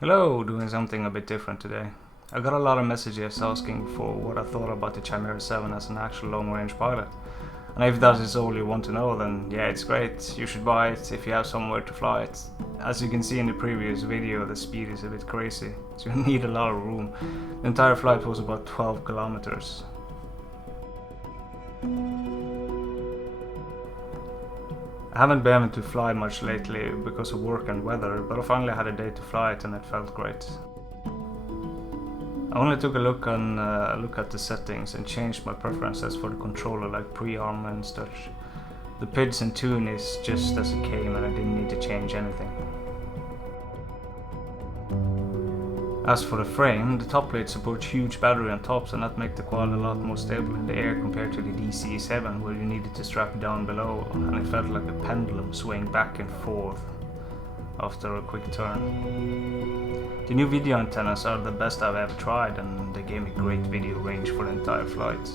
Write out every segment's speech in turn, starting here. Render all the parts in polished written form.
Hello, doing something a bit different today. I got a lot of messages asking for what I thought about the chimera7 as an actual long-range pilot. And if that is all you want to know, then yeah, it's great. You should buy it if you have somewhere to fly it. As you can see in the previous video, the speed is a bit crazy, so you need a lot of room. The entire flight was about 12 kilometers. I haven't been able to fly much lately because of work and weather, but I finally had a day to fly it and it felt great. I only took a look at the settings and changed my preferences for the controller, like pre-arm and such. The PIDs and tune is just as it came and I didn't need to change anything. As for the frame, the top plate supports huge battery on tops, and that makes the quad a lot more stable in the air compared to the DC7 where you needed to strap it down below and it felt like a pendulum swaying back and forth after a quick turn. The new video antennas are the best I've ever tried and they gave me great video range for the entire flight.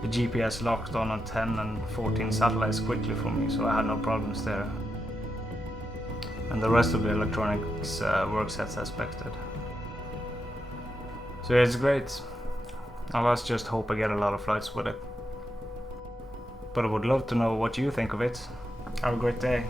The GPS locked on 10 and 14 satellites quickly for me, so I had no problems there. And the rest of the electronics works as expected. So yeah, it's great. Now let's just hope I get a lot of flights with it. But I would love to know what you think of it. Have a great day.